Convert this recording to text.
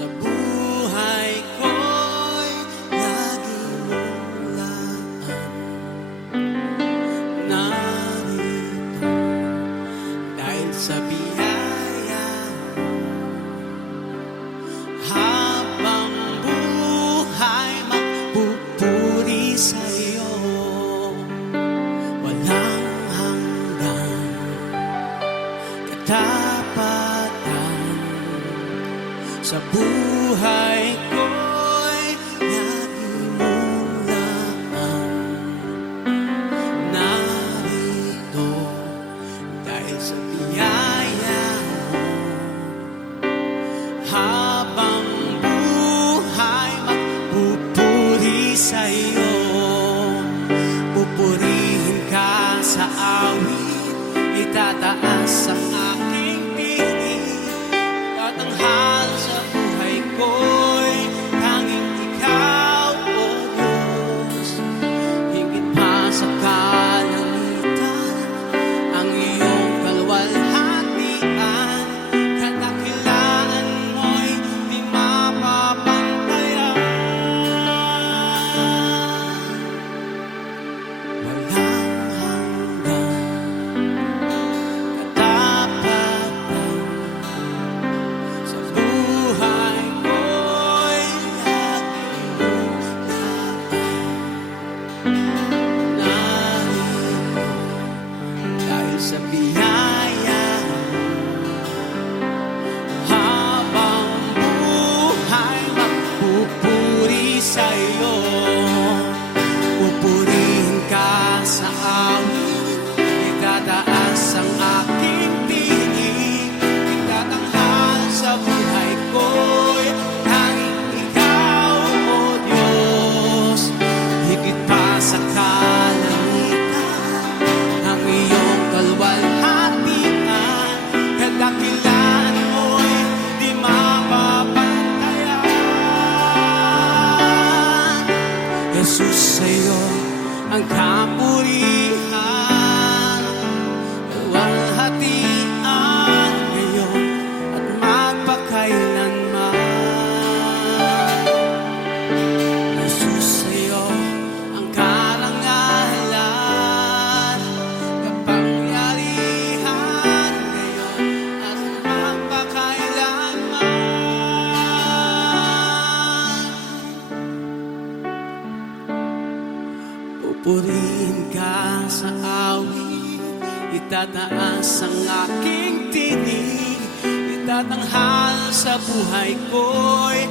Sa buhay ko'y lagi mong laan. Narito dahil sa biyaya mo. Habang buhay magpupuri sa'yo, walang hanggan katapatan. Sa buhay ko'y lagi mong laan. Narito dahil sa biyaya mo. Habang buhay magpupuri sa'yo, pupurihin ka sa awit, itataas ang aking tinig. Tatanghal sa buhay ko'y tanging ikaw, O Diyos. Higit pa sa kalangitan ang iyong kaluwalhatian. Kadakilaan mo'y di mapapantayan. Walang hanggan katapatan. Sa buhay ko'y lagi mong laan. Narito dahil sa biyaya mo. Habang buhay magpupuri sa'yo, pupurihin ka sa awit, itataas ang aking tinig. Itatanghal sa buhay ko'y tanging ikaw, O Diyos. Higit pa sa kalangitan ang iyong kaluwalhatian. Kadakilaan mo'y di mapapantayan. Jesus, sa'yo ang kapurihan, kaluwalhatian ngayon at magpakailanman. Jesus, sa'yo ang karangalan, kapangyarihan ngayon at magpakailanman. Pupurihin ka sa awit, itataas ang aking tinig. Itatanghal sa buhay ko'y